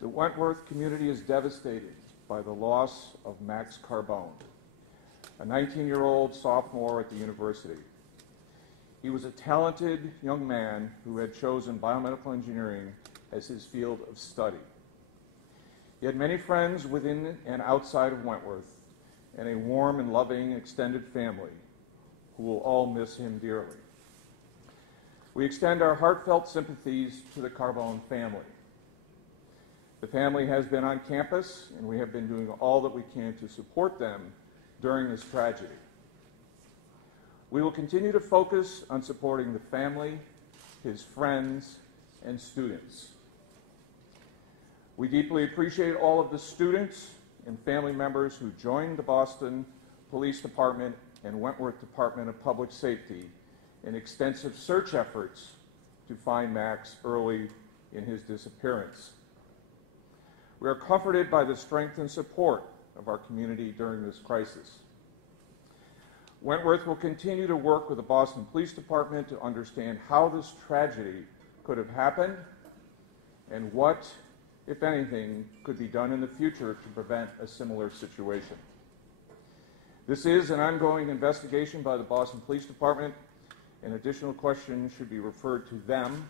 The Wentworth community is devastated by the loss of Max Carbone, a 19-year-old sophomore at the university. He was a talented young man who had chosen biomedical engineering as his field of study. He had many friends within and outside of Wentworth and a warm and loving extended family who will all miss him dearly. We extend our heartfelt sympathies to the Carbone family. The family has been on campus, and we have been doing all that we can to support them during this tragedy. We will continue to focus on supporting the family, his friends, and students. We deeply appreciate all of the students and family members who joined the Boston Police Department and Wentworth Department of Public Safety in extensive search efforts to find Max early in his disappearance. We are comforted by the strength and support of our community during this crisis. Wentworth will continue to work with the Boston Police Department to understand how this tragedy could have happened and what, if anything, could be done in the future to prevent a similar situation. This is an ongoing investigation by the Boston Police Department, and additional questions should be referred to them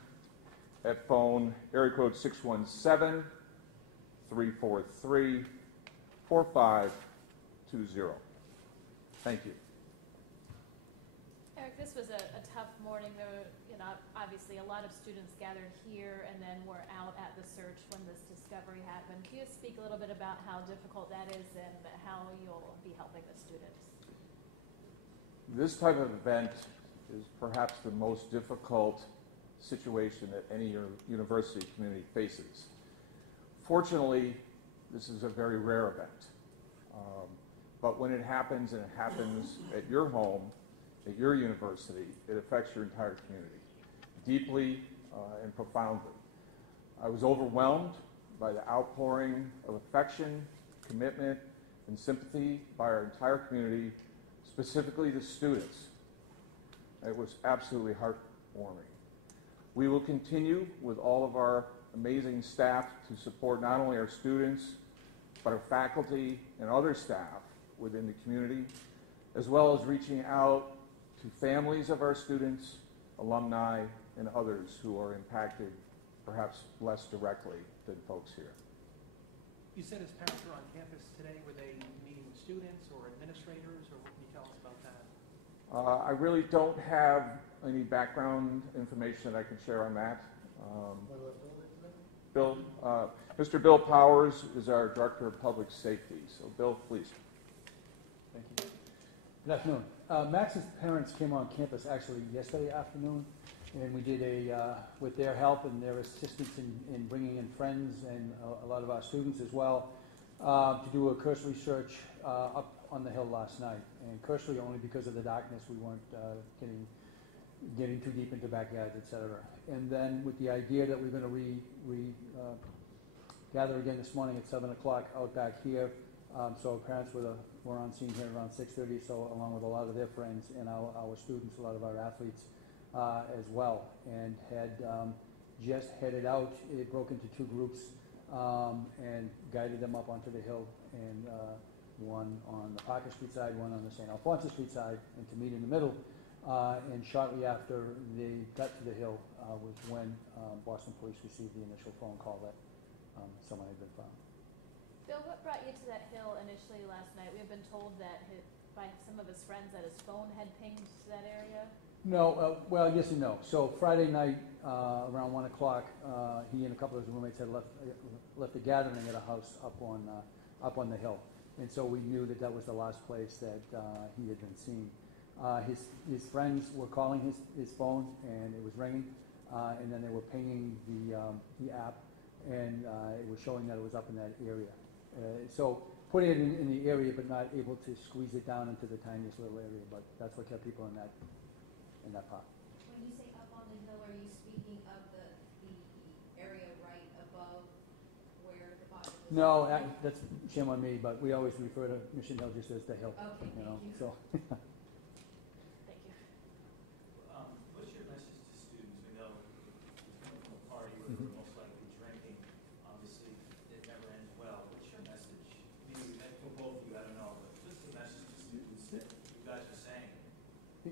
at phone area code 617-343-4520. Thank you. Eric, this was a tough morning. There were, obviously a lot of students gathered here and then were out at the search when this discovery happened. Can you speak a little bit about how difficult that is and how you'll be helping the students? This type of event is perhaps the most difficult situation that any university community faces. Fortunately, this is a very rare event. But when it happens, and it happens at your home, at your university, it affects your entire community, deeply and profoundly. I was overwhelmed by the outpouring of affection, commitment, and sympathy by our entire community, specifically the students. It was absolutely heartwarming. We will continue with all of our amazing staff to support not only our students, but our faculty and other staff within the community, as well as reaching out to families of our students, alumni, and others who are impacted perhaps less directly than folks here. You said his parents were on campus today. Were they meeting with students or administrators, or what can you tell us about that? I really don't have any background information that I can share on that. Mr. Bill Powers is our Director of Public Safety. So, Bill, please. Thank you. Good afternoon. Max's parents came on campus actually yesterday afternoon, and we did with their help and their assistance in bringing in friends and a lot of our students as well, to do a cursory search up on the hill last night. And cursory only because of the darkness, we weren't getting too deep into backyards, etc. And then with the idea that we're going to gather again this morning at 7 o'clock out back here. So our parents were on scene here around 6:30, so along with a lot of their friends and our students, a lot of our athletes as well, and had just headed out. It broke into two groups and guided them up onto the hill, and one on the Parker Street side, one on the St. Alphonsus Street side, and to meet in the middle. And shortly after they got to the hill was when Boston Police received the initial phone call that someone had been found. Bill, what brought you to that hill initially last night? We have been told that by some of his friends that his phone had pinged to that area. No, well, yes and no. So Friday night around 1 o'clock, he and a couple of his roommates had left a gathering at a house up on the hill, and so we knew that was the last place that he had been seen. His friends were calling his phone, and it was ringing, and then they were pinging the app, and it was showing that it was up in that area. So putting it in the area, but not able to squeeze it down into the tiniest little area. But that's what kept people in that part. When you say up on the hill, are you speaking of the area right above where the body was? No, that's shame on me. But we always refer to Mission Hill just as the hill. Okay, you know. Thank you. So. Thank you. What's your message to students? We know it's coming from a party where they're most likely drinking. Obviously,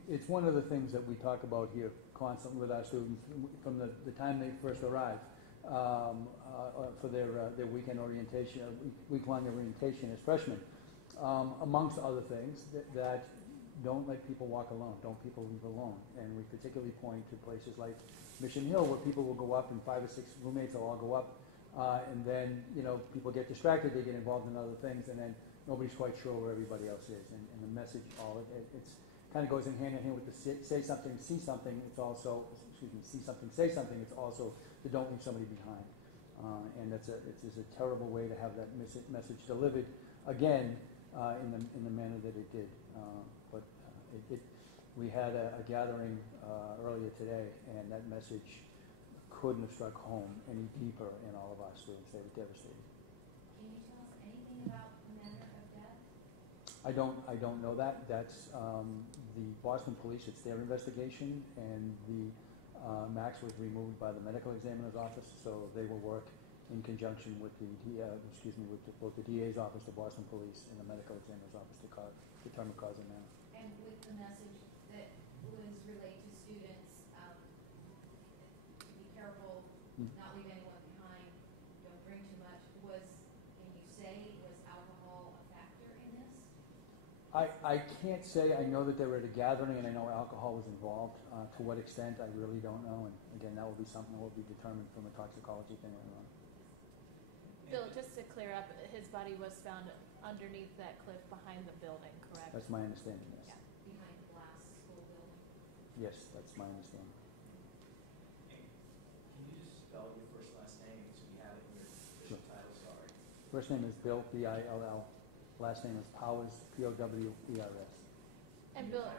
it's one of the things that we talk about here constantly with our students from the time they first arrive for their weekend orientation, week-long orientation as freshmen. Amongst other things, that don't let people walk alone, don't people leave alone. And we particularly point to places like Mission Hill, where people will go up and 5 or 6 roommates will all go up, and then, people get distracted, they get involved in other things, and then nobody's quite sure where everybody else is. And the message, it's kind of goes in hand with the say something, see something. It's also, see something, say something. It's also the don't leave somebody behind. And it's a terrible way to have that message delivered again in the manner that it did. We had a gathering earlier today, and that message couldn't have struck home any deeper in all of our students. They were devastated. Can you tell us anything about the manner of death? I don't know that. That's the Boston Police. It's their investigation, and the Max was removed by the medical examiner's office, so they will work in conjunction with with both the DA's office, the Boston Police, and the medical examiner's office to determine cause and manner. And with the message that was relayed to students, be careful, not leave anyone behind, don't drink too much, can you say, was alcohol a factor in this? I can't say. I know that they were at a gathering, and I know alcohol was involved. To what extent, I really don't know. And again, that will be something that will be determined from a toxicology thing later on. Bill, just to clear up, his body was found underneath that cliff behind the building, correct? That's my understanding, yes. Yeah. Behind the glass school building? Yes, that's my understanding. Can you just spell your first last name so we have it in your official title? Sorry. First name is Bill, B-I-L-L. Last name is Powers, P-O-W-E-R-S. And Bill,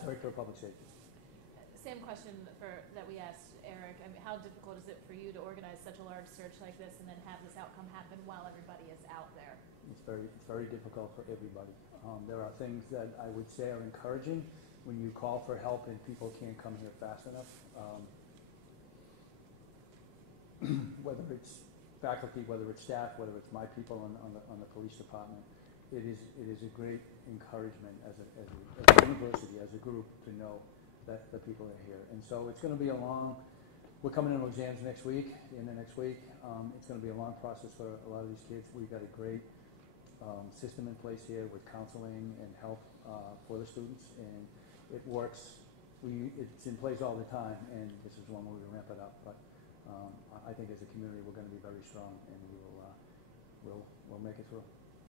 Director of Public Safety. same question that we asked Eric. I mean, how difficult is it for you to organize such a large search like this and then have this outcome happen while everybody is out there? It's very difficult for everybody. There are things that I would say are encouraging when you call for help and people can't come here fast enough. Whether it's faculty, whether it's staff, whether it's my people on the police department, it is a great encouragement as a university, as a group, to know that the people are here. And so it's going to be we're coming into exams next week, the end of next week. It's going to be a long process for a lot of these kids. We've got a great system in place here with counseling and help for the students, and it works. It's in place all the time, and this is one where we ramp it up. But I think as a community, we're going to be very strong, and we'll make it through.